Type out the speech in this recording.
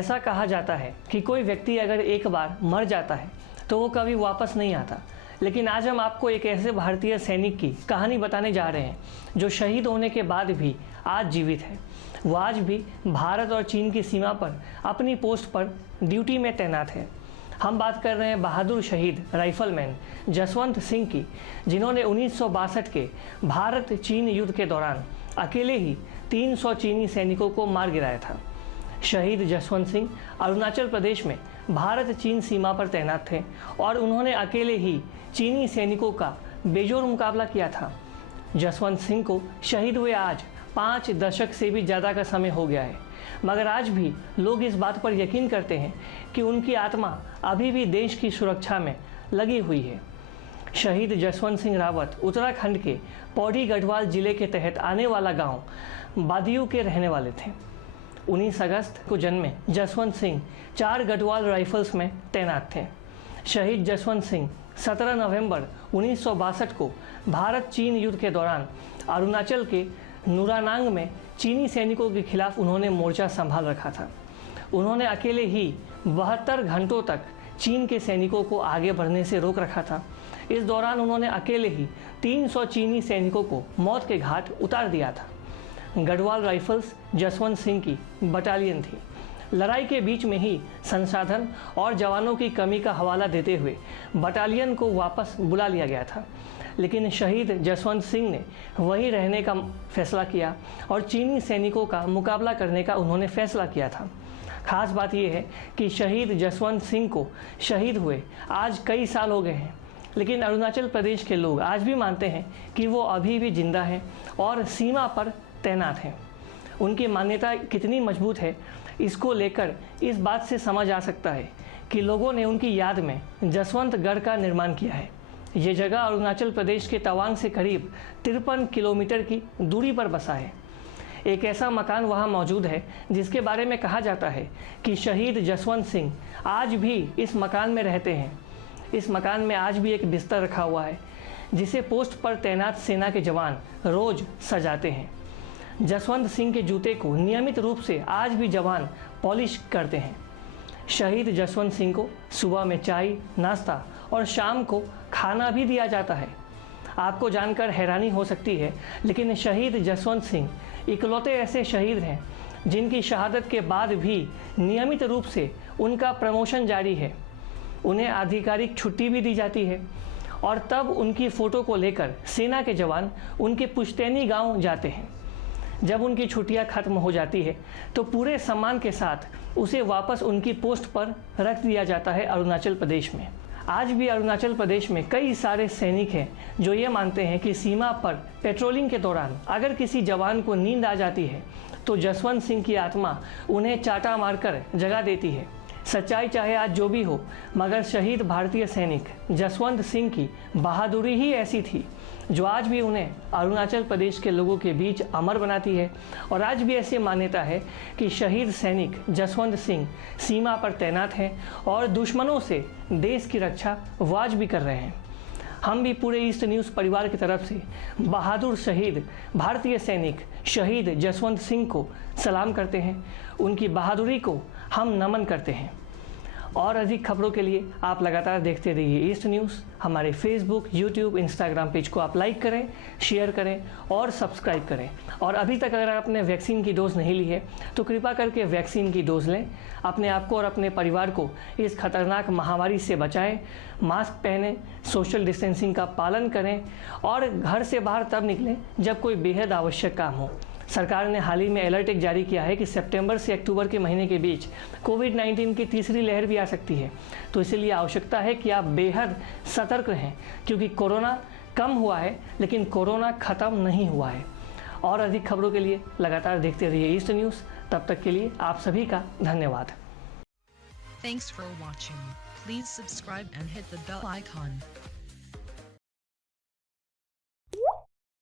ऐसा कहा जाता है कि कोई व्यक्ति अगर एक बार मर जाता है तो वो कभी वापस नहीं आता, लेकिन आज हम आपको एक ऐसे भारतीय सैनिक की कहानी बताने जा रहे हैं जो शहीद होने के बाद भी आज जीवित है। वो आज भी भारत और चीन की सीमा पर अपनी पोस्ट पर ड्यूटी में तैनात है। हम बात कर रहे हैं बहादुर शहीद राइफलमैन जसवंत सिंह की, जिन्होंने 1962 के भारत चीन युद्ध के दौरान अकेले ही 300 चीनी सैनिकों को मार गिराया था। शहीद जसवंत सिंह अरुणाचल प्रदेश में भारत चीन सीमा पर तैनात थे और उन्होंने अकेले ही चीनी सैनिकों का बेजोड़ मुकाबला किया था। जसवंत सिंह को शहीद हुए आज 5 दशक से भी ज़्यादा का समय हो गया है, मगर आज भी लोग इस बात पर यकीन करते हैं कि उनकी आत्मा अभी भी देश की सुरक्षा में लगी हुई है। शहीद जसवंत सिंह रावत उत्तराखंड के पौड़ी गढ़वाल जिले के तहत आने वाला गांव बादियू के रहने वाले थे। 19 अगस्त को जन्मे जसवंत सिंह 4 गढ़वाल राइफल्स में तैनात थे। शहीद जसवंत सिंह 17 नवंबर 1962 को भारत चीन युद्ध के दौरान अरुणाचल के नुरानांग में चीनी सैनिकों के खिलाफ उन्होंने मोर्चा संभाल रखा था। उन्होंने अकेले ही 72 घंटों तक चीन के सैनिकों को आगे बढ़ने से रोक रखा था। इस दौरान उन्होंने अकेले ही 300 चीनी सैनिकों को मौत के घाट उतार दिया था। गढ़वाल राइफल्स जसवंत सिंह की बटालियन थी। लड़ाई के बीच में ही संसाधन और जवानों की कमी का हवाला देते हुए बटालियन को वापस बुला लिया गया था, लेकिन शहीद जसवंत सिंह ने वहीं रहने का फैसला किया और चीनी सैनिकों का मुकाबला करने का उन्होंने फैसला किया था। खास बात यह है कि शहीद जसवंत सिंह को शहीद हुए आज कई साल हो गए हैं, लेकिन अरुणाचल प्रदेश के लोग आज भी मानते हैं कि वो अभी भी जिंदा हैं और सीमा पर तैनात हैं। उनकी मान्यता कितनी मजबूत है, इसको लेकर इस बात से समझ आ सकता है कि लोगों ने उनकी याद में जसवंतगढ़ का निर्माण किया है। ये जगह अरुणाचल प्रदेश के तवांग से करीब 53 किलोमीटर की दूरी पर बसा है। एक ऐसा मकान वहाँ मौजूद है जिसके बारे में कहा जाता है कि शहीद जसवंत सिंह आज भी इस मकान में रहते हैं। इस मकान में आज भी एक बिस्तर रखा हुआ है जिसे पोस्ट पर तैनात सेना के जवान रोज सजाते हैं। जसवंत सिंह के जूते को नियमित रूप से आज भी जवान पॉलिश करते हैं। शहीद जसवंत सिंह को सुबह में चाय, नाश्ता और शाम को खाना भी दिया जाता है। आपको जानकर हैरानी हो सकती है, लेकिन शहीद जसवंत सिंह इकलौते ऐसे शहीद हैं जिनकी शहादत के बाद भी नियमित रूप से उनका प्रमोशन जारी है। उन्हें आधिकारिक छुट्टी भी दी जाती है और तब उनकी फ़ोटो को लेकर सेना के जवान उनके पुश्तैनी गांव जाते हैं। जब उनकी छुट्टियां खत्म हो जाती है तो पूरे सम्मान के साथ उसे वापस उनकी पोस्ट पर रख दिया जाता है अरुणाचल प्रदेश में। आज भी अरुणाचल प्रदेश में कई सारे सैनिक हैं जो ये मानते हैं कि सीमा पर पेट्रोलिंग के दौरान अगर किसी जवान को नींद आ जाती है तो जसवंत सिंह की आत्मा उन्हें चाटा मारकर जगा देती है। सच्चाई चाहे आज जो भी हो, मगर शहीद भारतीय सैनिक जसवंत सिंह की बहादुरी ही ऐसी थी जो आज भी उन्हें अरुणाचल प्रदेश के लोगों के बीच अमर बनाती है। और आज भी ऐसी मान्यता है कि शहीद सैनिक जसवंत सिंह सीमा पर तैनात हैं और दुश्मनों से देश की रक्षा वो आज भी कर रहे हैं। हम भी पूरे ईस्ट न्यूज़ परिवार की तरफ से बहादुर शहीद भारतीय सैनिक शहीद जसवंत सिंह को सलाम करते हैं। उनकी बहादुरी को हम नमन करते हैं। और अधिक खबरों के लिए आप लगातार देखते रहिए ईस्ट न्यूज़। हमारे फेसबुक, यूट्यूब, इंस्टाग्राम पेज को आप लाइक करें, शेयर करें और सब्सक्राइब करें। और अभी तक अगर आपने वैक्सीन की डोज नहीं ली है तो कृपा करके वैक्सीन की डोज लें। अपने आप को और अपने परिवार को इस खतरनाक महामारी से बचाएं। मास्क पहनें, सोशल डिस्टेंसिंग का पालन करें और घर से बाहर तब निकलें जब कोई बेहद आवश्यक काम हो। सरकार ने हाल ही में अलर्ट एक जारी किया है कि सितंबर से अक्टूबर के महीने के बीच कोविड-19 की तीसरी लहर भी आ सकती है। तो इसलिए आवश्यकता है कि आप बेहद सतर्क रहें, क्योंकि कोरोना कम हुआ है लेकिन कोरोना ख़त्म नहीं हुआ है। और अधिक खबरों के लिए लगातार देखते रहिए ईस्ट न्यूज़। तब तक के लिए आप सभी का धन्यवाद। Thanks for watching. Please subscribe and hit the bell icon.